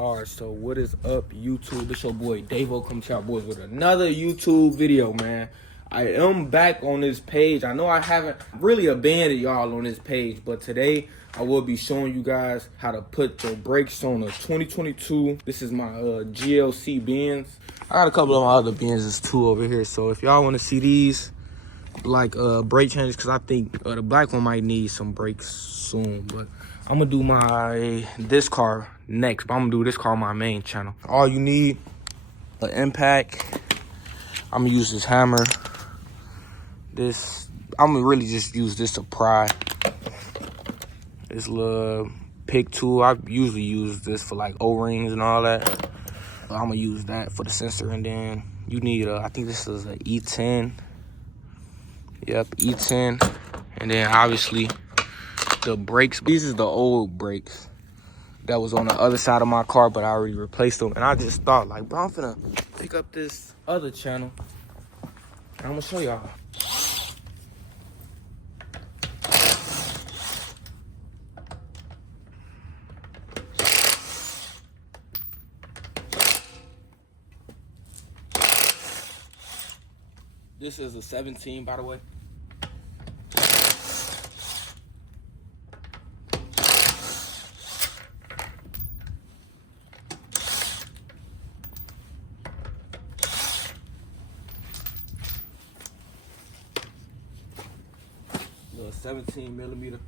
Alright, so what is up, YouTube? It's your boy Davo coming to y'all boys with another YouTube video, man. I am back on this page. I know I haven't really abandoned y'all on this page, but today I will be showing you guys how to put your brakes on a 2022. This is my GLC Benz. I got a couple of my other Benzes too over here, so if y'all want to see these, like brake changes, because I think the black one might need some brakes soon, but I'm gonna do this car next, but I'm gonna do this car on my main channel. All you need, an impact. I'm gonna use this hammer. I'm gonna really just use this to pry. This little pick tool, I usually use this for like O-rings and all that. But I'm gonna use that for the sensor, and then you need I think this is an E10. Yep, E10. And then obviously the brakes. These is the old brakes that was on the other side of my car, but I already replaced them. And I just thought, like, bro, I'm finna pick up this other channel and I'm gonna show y'all. This is a 17, by the way. Little 17 millimeter.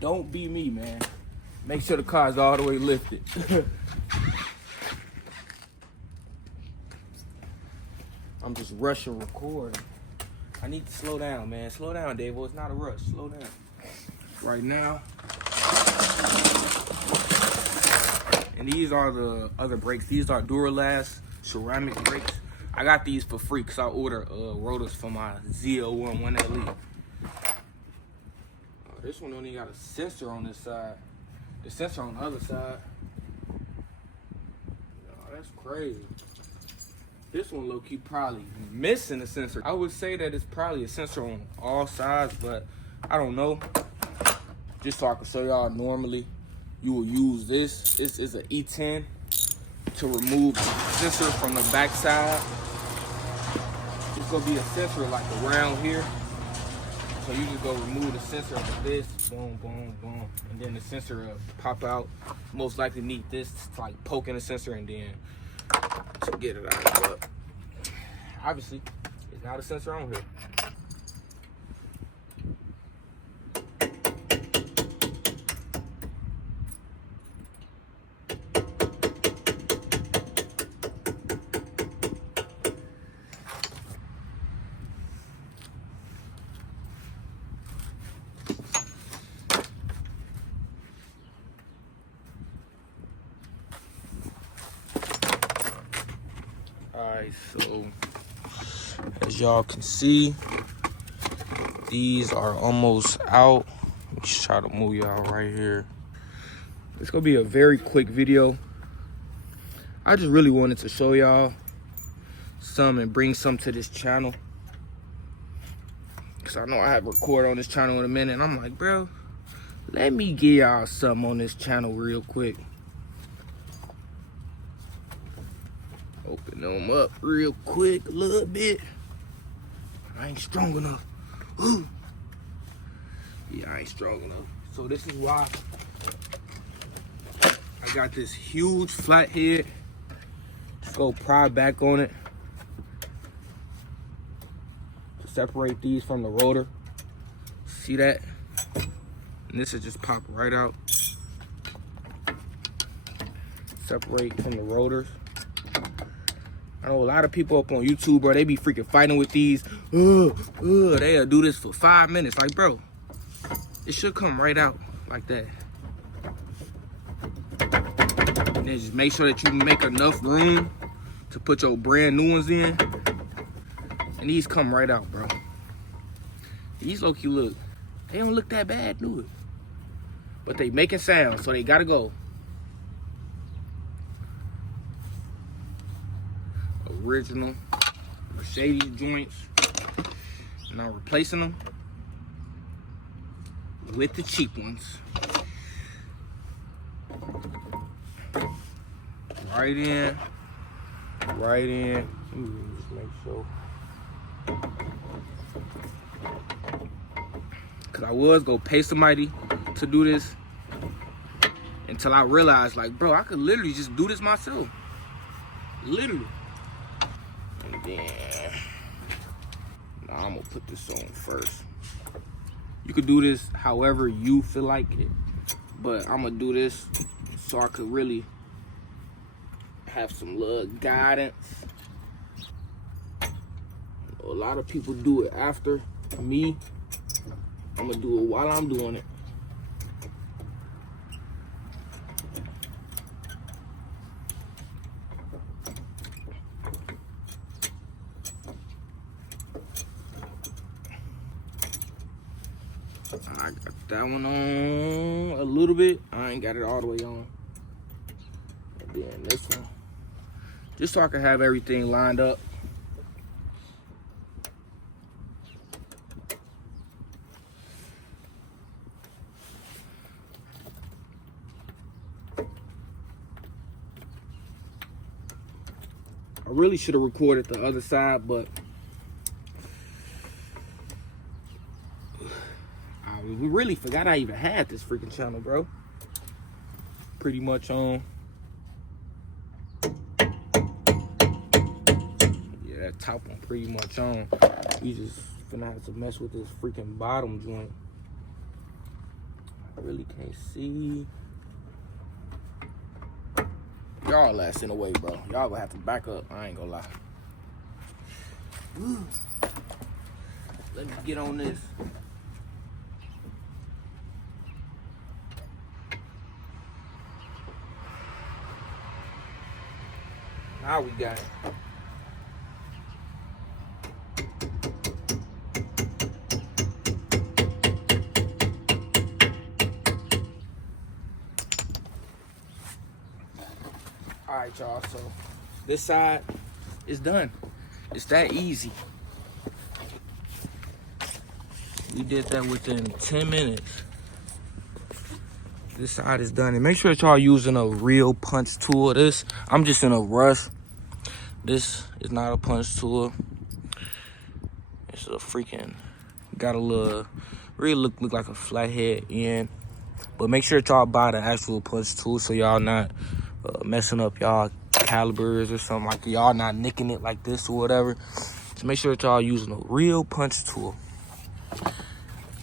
Don't be me, man. Make sure the car's all the way lifted. I'm just rushing recording. I need to slow down, man. Slow down, Davo. It's not a rush. Slow down. Right now. And these are the other brakes. These are Duralast ceramic brakes. I got these for free because I ordered rotors for my Z01 1LE. This one only got a sensor on this side. The sensor on the other side. Oh, that's crazy. This one low-key probably missing a sensor. I would say that it's probably a sensor on all sides, but I don't know. Just so I can show y'all, normally you will use this. This is an E10 to remove the sensor from the back side. It's gonna be a sensor like around here. So you just go remove the sensor of this, boom, boom, boom, and then the sensor will pop out. Most likely need this to like poke in the sensor and then to get it out. But obviously, it's not a sensor on here. Alright, so as y'all can see, these are almost out. Let me just try to move y'all right here. It's gonna be a very quick video. I just really wanted to show y'all some and bring some to this channel, because I know I have record on this channel in a minute, and I'm like, bro, let me give y'all something on this channel real quick. Open them up real quick a little bit. I ain't strong enough. Ooh. Yeah, I ain't strong enough. So this is why I got this huge flat head. Just go pry back on it to separate these from the rotor. See that? And this will just pop right out. Separate from the rotors. I know a lot of people up on YouTube, bro, they be freaking fighting with these. They'll do this for 5 minutes. Like, bro, it should come right out like that. And then just make sure that you make enough room to put your brand new ones in. And these come right out, bro. These low-key look, they don't look that bad, do it? But they making sound, so they gotta go. original Mercedes joints. And I'm replacing them with the cheap ones. Right in. Let me just make sure. Cause I was gonna pay somebody to do this until I realized, like, bro, I could literally just do this myself. Literally. And then, now I'm gonna put this on first. You could do this however you feel like it, but I'm gonna do this so I could really have some little guidance. A lot of people do it after me. I'm gonna do it while I'm doing it. I got that one on a little bit. I ain't got it all the way on. And then this one, just so I can have everything lined up. I really should have recorded the other side, but we really forgot I even had this freaking channel, bro. Pretty much on. Yeah, that top one pretty much on. We just gonna have to mess with this freaking bottom joint. I really can't see. Y'all last in the way, bro. Y'all gonna have to back up. I ain't gonna lie. Woo. Let me get on this. Now we got it. All right, y'all, so this side is done. It's that easy. We did that within 10 minutes. This side is done. And make sure that y'all using a real punch tool. I'm just in a rush. This is not a punch tool. It's a freaking, got a little, really look like a flathead end. But make sure that y'all buy the actual punch tool so y'all not messing up y'all calibers or something, like y'all not nicking it like this or whatever. So make sure that y'all using a real punch tool.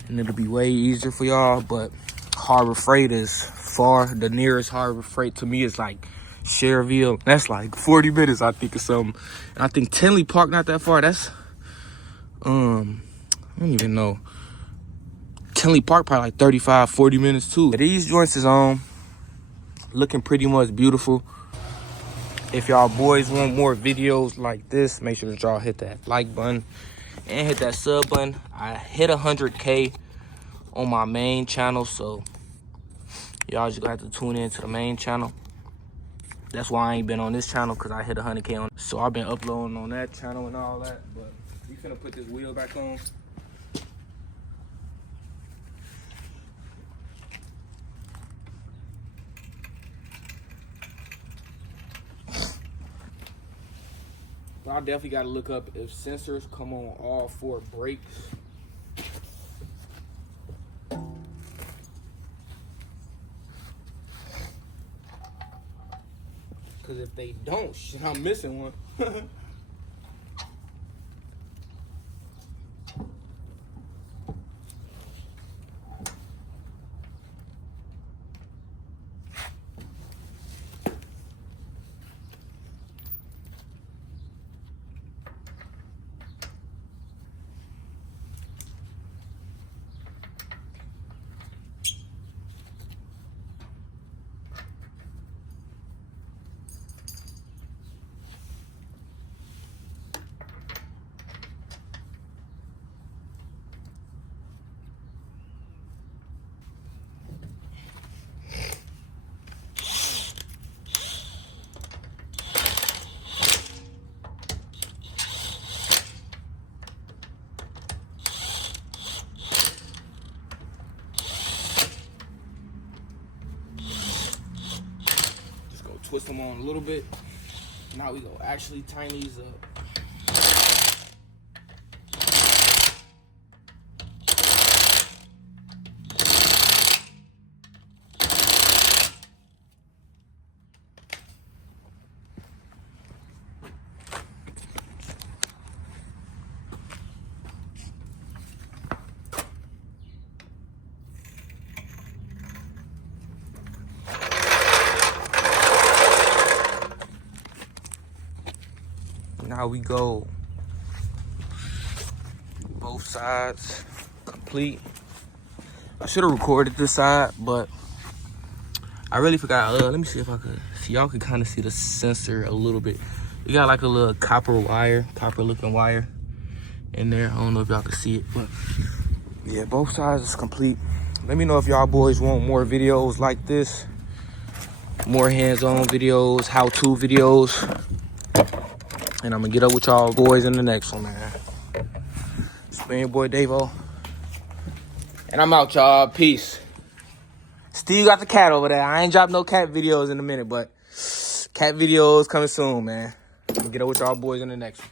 And it'll be way easier for y'all, but Harbor Freight is far. The nearest Harbor Freight to me is like Cherville. That's like 40 minutes, I think, or something. And I think Tinley Park not that far. That's, I don't even know. Tinley Park probably like 35, 40 minutes too. These joints is on. Looking pretty much beautiful. If y'all boys want more videos like this, make sure that y'all hit that like button and hit that sub button. I hit 100K on my main channel, so y'all just gonna have to tune in to the main channel. That's why I ain't been on this channel, because I hit 100K on. So I've been uploading on that channel and all that. But we finna put this wheel back on. Y'all definitely gotta look up if sensors come on all 4 brakes. Cause if they don't, shit, I'm missing one. put some on a little bit. Now we go actually tighten these up. Now we go both sides complete. I should have recorded this side, but I really forgot. Let me see if I could. So y'all can kind of see the sensor a little bit. We got like a little copper looking wire in there. I don't know if y'all can see it, but yeah, both sides is complete. Let me know if y'all boys want more videos like this, more hands-on videos, how-to videos. And I'm gonna get up with y'all boys in the next one, man. It's been your boy Davo. And I'm out, y'all. Peace. Still got the cat over there. I ain't dropped no cat videos in a minute, but cat videos coming soon, man. I'm gonna get up with y'all boys in the next one.